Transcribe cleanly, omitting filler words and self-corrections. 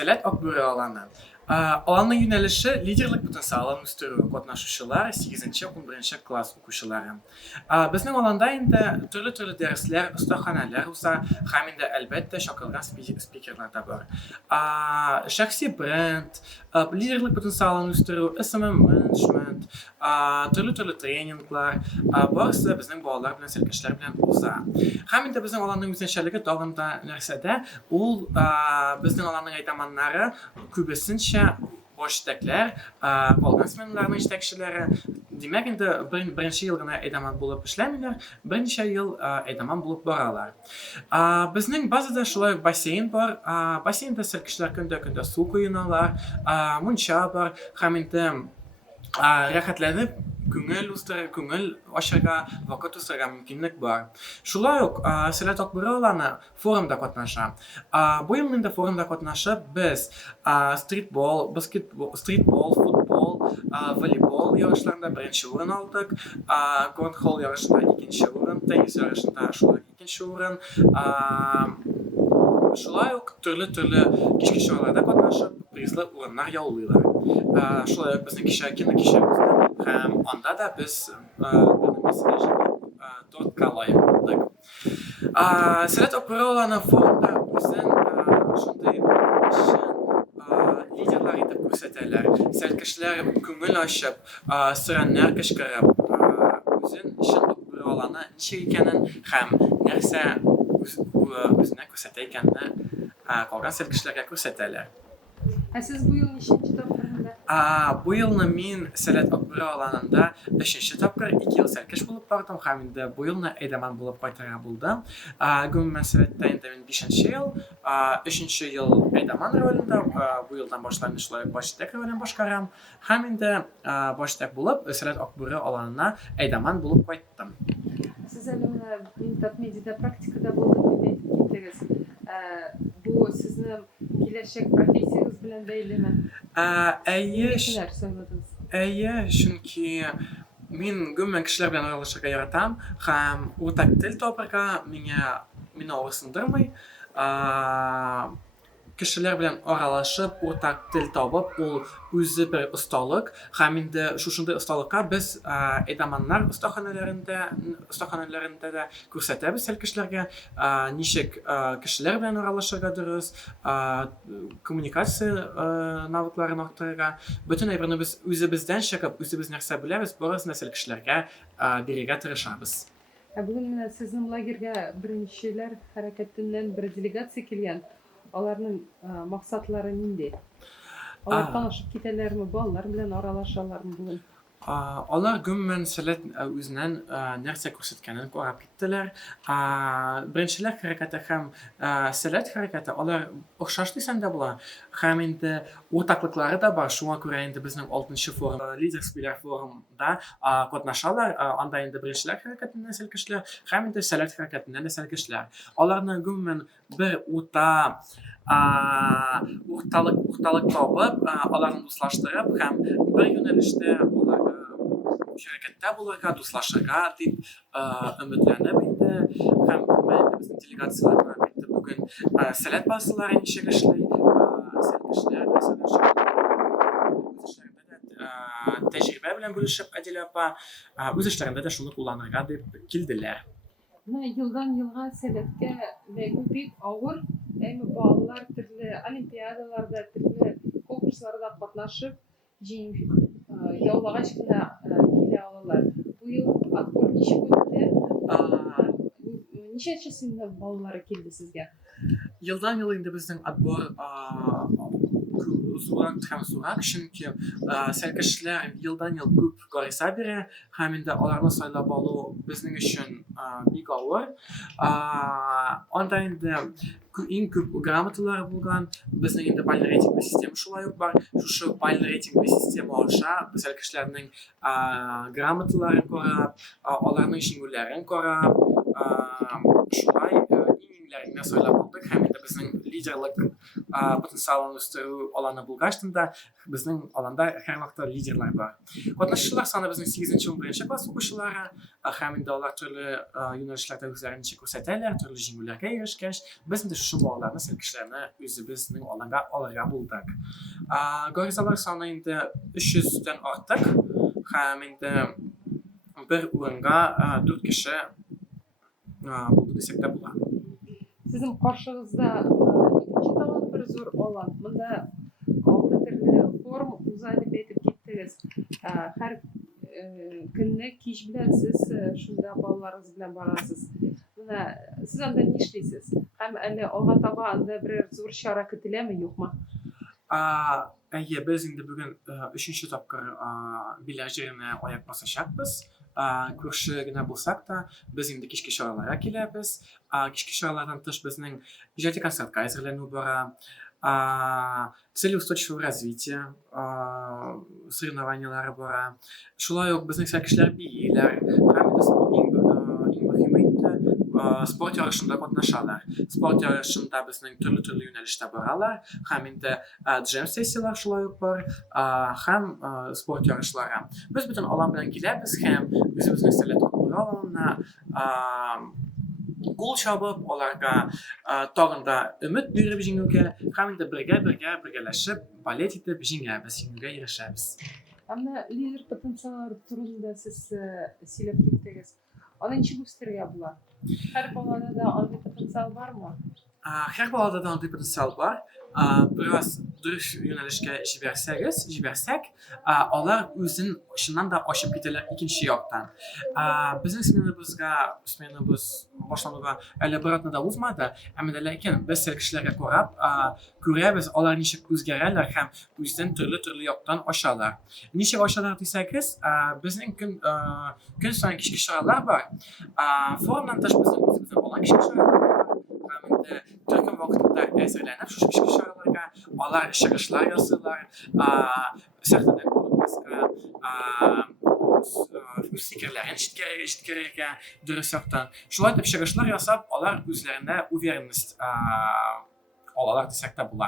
Сәләт Акбүре аланы. Аланның юнәлеше лидерлык потенциалын үстерү катнашучылар 8-11 класс укучылары. Безнең аланда инде төрле дәресләр, остаханәләр уза, һәм инде әлбәттә шакалган спикерлар да бар. Шәхси бренд, лидерлык потенциалын үстерү, SMM менеджмент, төрле тренинглар, барысы безнең балалар белән сәлкешләр белән уза. Һәм инде безнең аланның үзенчәлеге тагын да нәрсәдә, ул безнең аланның әйтәманнары күбесенчә boş җитәкләр, калган сменаларның җитәкчеләре. Димәк инде беренче ел гына әйдәман булып эшләмиләр, берничә ел әйдәман булып баралар. Безнең базада шулай бассейн бар. Бассейнда сәлкешләр көндә су коеналар, мунча бар, һәм инде рәхәтләнеп күңел ачарга, вакыт узарга мөмкинлек бар. Шулай ук Сәләт Акбүре аланы форумда катнаша. Бу ел инде форумда катнашып без стритбол, футбол, волейбол ярышларында беренче урын алдык. Корнхол ярышында икенче урын, теннис ярышында шулай икенче урын. Шулай ук төрле кичке чараларда катнашып, призлы урыннар яулыйлар. Шулай ук безнең кинокичәбездә һәм анда да без тортка лаек булдык. Сәләт Акбүре аланы форумда үзен шундый лидерлар итеп күрсәтәләр. Сәлкешләр күңел ачып, сөрәннәр кычкырып, үзен Акбүре аланы ничек икәнен һәм нәрсә үзенә күрсәтә икәнне калган сәлкешләргә күрсәтәләр. Сез бу ел ниченче тапкыр? Бу елны мин Сәләт Акбүре аланында 3нче тапкыр 2 ел сәлкеш булып бардым һәм инде бу елны әйдәман булып кайтарга булдым. Гомумән Сәләттә инде мин 5нче ел, 3нче ел әйдәман ролендә, бу елдан башлап шулай баштак ролен башкарам һәм инде баштак булып Сәләт Акбүре аланына әйдәман булып кайттым. Сез әле Минтат медиада практикада булдык дип әйттегез. Бу сезнең киләчәк профессиягыз белән бәйлеме? Әйе, чөнки мин гомумән кешеләр белән аралашырга яратам һәм уртак тел табарга мине авырсындырмый. Кешеләр белән аралашып, уртак тел табып, ул үзе бер осталык һәм инде шушындый осталыкка без әйдәманнар остаханәләрендә дә күрсәтәбез сәлкешләргә, ничек кешеләр белән аралашырга дөрес, коммуникация навыкларын арттырырга. Бөтен әйберне без үзебездән чыгып, үзебез нәрсә беләбез, барысын сәлкешләргә бирергә тырышабыз. Бүген менә сезнең лагерьгә беренчеләр хәрәкәтеннән бер делегация килгән. Аларның максатлары нинди? Алар танышып китәләрме, балалар белән аралашалармы бүген? Алар гомумән Сәләт үзеннән нәрсә күрсәткәнен карап киттеләр. Беренчеләр хәрәкәте һәм Сәләт хәрәкәте алар охшаш дисәм дә була. Һәм инде уртаклыклары да бар. Шуңа күрә инде безнең 6нчы форум, лидерскийлар форумда катнашалар. Анда инде беренчеләр хәрәкәтеннән сәлкешләр һәм инде Сәләт хәрәкәтеннән дә сәлкешләр. Аларны гомумән бер урталык табып, аларны дуслаштырып һәм бер юнәлештә хәрәкәттә булырга, дуслашырга дип өметләнеп инде һәм гомумән безнең делегациялар инде бүген Сәләт базалары ничек эшли, сәлкешләр тәҗрибә белән бүлешеп Әдилә апа үз эшләрендә дә шуны кулланырга дип килделәр. Елдан елга Сәләткә бәйге бик авыр, әйме балалар төрле олимпиадаларда, төрле конкурсларда катнашып, яулагач кына килә алалар. Бу ел отбор ничек үтте? Ничәнче сыйныф балалары килде сезгә? Елдан ел инде безнең отбор зурак, чөнки сәлкешләр елдан ел күп гариза бирә һәм инде аларны сайлап алу безнең өчен бик авыр. Анда инде иң күп грамоталар булган. Безнең инде балл рейтинглы система шулай ук бар. Шушы балл рейтинглы система аша сәлкешләрнең грамоталарын карап, аларның җиңүләрен карап, шулай биләренә сайлап алдык һәм инде безнең лидерлык потенциалын үстерү аланы булгач та безнең аланда һәрвакыт лидерлар бар. Катнашучылар саны безнең 8-11 класс укучылары һәм инде алар төрле юнәлешләрдә үзләрен ничек күрсәтәләр, төрле җиңүләргә эрешкәч, без инде шушы балаларны, селкешләрне үзебезнең аланга алырга булдык. Гаризалар саны инде 300-дән артык һәм инде бер урынга 4 кеше булды дисәк тә була. Сезнең каршыгызда икенче тагын бер зур алан. Монда 6 төрле форм уза дип әйтеп киттегез. Һәр көнне кич белән сез шунда балаларыгыз белән барасыз. Менә сез анда ни эшлисез? Һәм әле алга таба анда бер зур чара көтеләме, юкмы? Әйе, без инде бүген 3нче тапкыр Биләр җиренә аяк басачакбыз. Күрше генә булсак та, без инде кичке чараларга киләбез. Кичке чаралардан тыш безнең иҗади концертка әзерләнү бара. Целеустойчивое развитие соревнованиелары бара. Шулай ук безнең селкешләр бииләр һәм иң мөһиме спорт ярышында катнашалар. Спорт ярышында безнең төрле юнәлештә баралар һәм инде джем сессиялар шулай ук бар һәм спорт ярышлары. Без бөтен алан белән киләбез һәм үзебезнең сәләт аланына гол чабып, аларга тагын да өмет биреп җиңүгә һәм инде бергәләшеп балет итеп җиңәбез, җиңүгә ирешәбез. Әмма лидер потенциаллары турында сез сөйләп киттегез. Аны ничек үстерергә була? Һәр балада да андый потенциал бармы? Һәр балада да андый потенциал бар. Бераз дөрес юнәлешкә җибәрсәк, алар үзен чыннан да ачып китәләр икенче яктан. Безнең сменабыз башлануга әле бер атна да узмады, әмма ләкин без селкешләргә карап күрәбез, алар ничек үзгәрәләр һәм үзен төрле яктан ачалар. Ничек ачалар дисәгез, безнең көн саен кичке чаралар бар. Форумнан тыш безнең үзебезнең алан кичке чаралар бар. Һәм инде төркем вакытында әзерләнеп шушы кичке чараларга алар чыгышлар ясыйлар, сәхнәдә күренмәскә, үз фикерләрен җиткерергә дөрес яктан. Шулай итеп чыгышлар ясап, алар үзләренә уверенность алалар дисәк тә була.